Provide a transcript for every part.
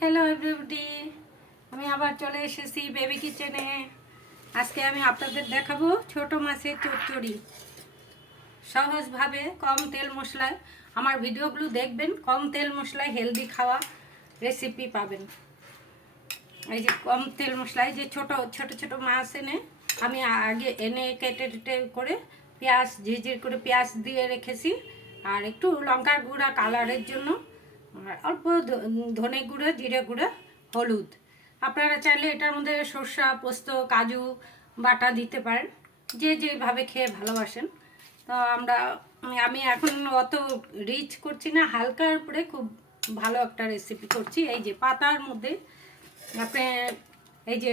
Hello everybody, আমি আবার চলে এসেছি বেবি কিচেনে। আজকে আমি আপনাদের দেখাবো ছোট মাছের চচ্চড়ি সহজভাবে কম তেল মশলায়। আমার ভিডিওগুলো দেখবেন, কম তেল মশলায় হেলদি খাওয়া রেসিপি পাবেন। এই যে কম তেল মশলায় যে ছোট ছোট ছোট মাছ এনে আমি আগে এনে কেটে টেটে করে পেঁয়াজ ঝিরঝির করে পেঁয়াজ দিয়ে রেখেছি, আর একটু লঙ্কার গুঁড়া কালারের জন্য, আর অল্প ধনে গুঁড়ো, জিরে গুঁড়ো, হলুদ। আপনারা চাইলে এটার মধ্যে সরষা, পোস্ত, কাজু বাটা দিতে পারেন, যে যেভাবে খেয়ে ভালোবাসেন। তো আমি এখন অত রিচ করছি না, হালকার উপরে খুব ভালো একটা রেসিপি করছি। এই যে পাতার মধ্যে আপনি এই যে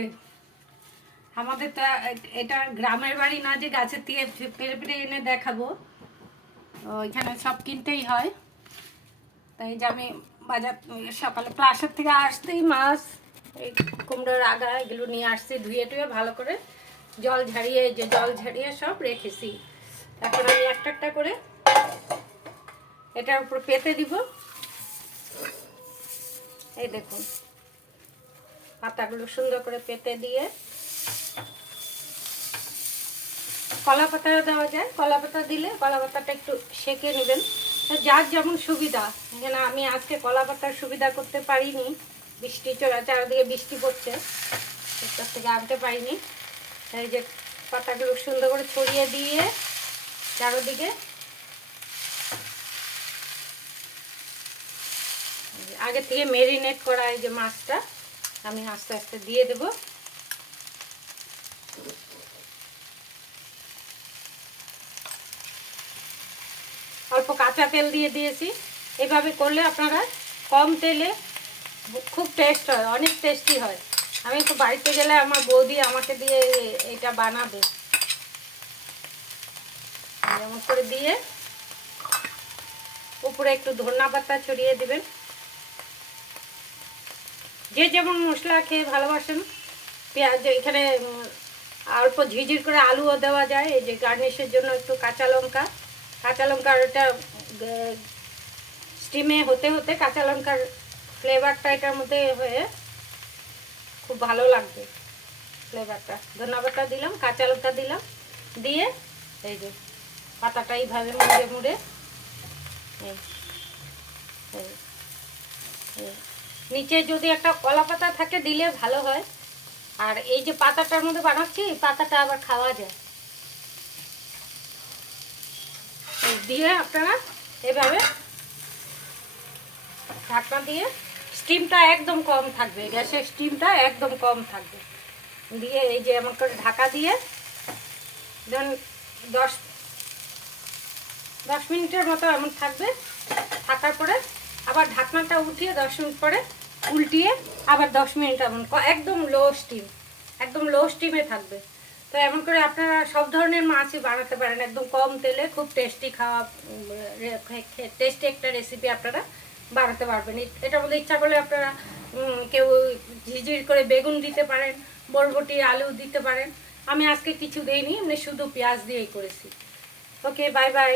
আমাদের তো এটা গ্রামের বাড়ি না যে গাছের দিয়ে পেরে পেরে এনে দেখাবো, ওইখানে সব কিনতেই হয়। তাই যে আমি বাজার সকালে ক্লাসের থেকে আসতেই মাছ, এই কুমড়োর আগা এগুলো নিয়ে আসছি, ধুয়ে টুয়ে ভালো করে জল ঝাড়িয়ে সব রেখেছি। এখন আমি একটা একটা করে এটার উপর পেতে দিব। এই দেখুন, পাতাগুলো সুন্দর করে পেতে দিয়ে, কলা পাতা দেওয়া যায়, কলা পাতা দিলে কলা পাতাটা একটু সেঁকে নেবেন, যার যেমন সুবিধা। এখানে আমি আজকে কলা পাতার সুবিধা করতে পারিনি, বৃষ্টি চারিদিকে বৃষ্টি পড়ছে, সেটার থেকে আনতে পারিনি। এই যে পাতাগুলো সুন্দর করে ছড়িয়ে দিয়ে চারদিকে আগে থেকে মেরিনেট করা এই যে মাছটা আমি আস্তে আস্তে দিয়ে দেব। অল্প কাঁচা তেল দিয়ে দিয়েছি। এভাবে করলে আপনারা কম তেলে খুব টেস্ট হয়, অনেক টেস্টি হয়। আমি তো বাড়িতে গেলে আমার বৌদি আমাকে দিয়ে এটা বানাবে। এমন করে দিয়ে উপরে একটু ধনিয়া পাতা ছড়িয়ে দিবেন, যে যেমন মশলা খেয়ে ভালোবাসেন। পেঁয়াজ এখানে অল্প ঝিঝির করে আলুও দেওয়া যায়, এই যে গার্নিশের জন্য একটু কাঁচা লঙ্কার এটা স্টিমে হতে হতে কাঁচা লঙ্কার ফ্লেভারটা এটার মধ্যে হয়ে খুব ভালো লাগবে ফ্লেভারটা। ধনিয়া পাতা দিলাম, কাঁচা লঙ্কা দিলাম, দিয়ে এই যে পাতাটা এইভাবে মুড়ে মুড়ে নিচে যদি একটা কলা পাতা থাকে দিলে ভালো হয়। আর এই যে পাতাটার মধ্যে বানাচ্ছি, এই পাতাটা আবার খাওয়া যায়। দিয়ে আপনারা এভাবে ঢাকনা দিয়ে, স্টিমটা একদম কম থাকবে, গ্যাসের স্টিমটা একদম কম থাকবে, দিয়ে এই যে এমন করে ঢাকা দিয়ে ধরুন 10 মিনিটের মতো এমন থাকবে। থাকার পরে আবার ঢাকনাটা উঠিয়ে 10 মিনিট পরে উল্টিয়ে আবার 10 মিনিট এমন একদম লো স্টিমে থাকবে। তো এমন করে আপনারা সব ধরনের মাছই বানাতে পারেন একদম কম তেলে, খুব টেস্টি টেস্টি একটা রেসিপি আপনারা বানাতে পারবেন। এটার মধ্যে ইচ্ছা করলে আপনারা কেউ ঝিঝির করে বেগুন দিতে পারেন, বরবটি, আলু দিতে পারেন। আমি আজকে কিছু দিইনি, এমনি শুধু পেঁয়াজ দিয়েই করেছি। ওকে, বাই বাই।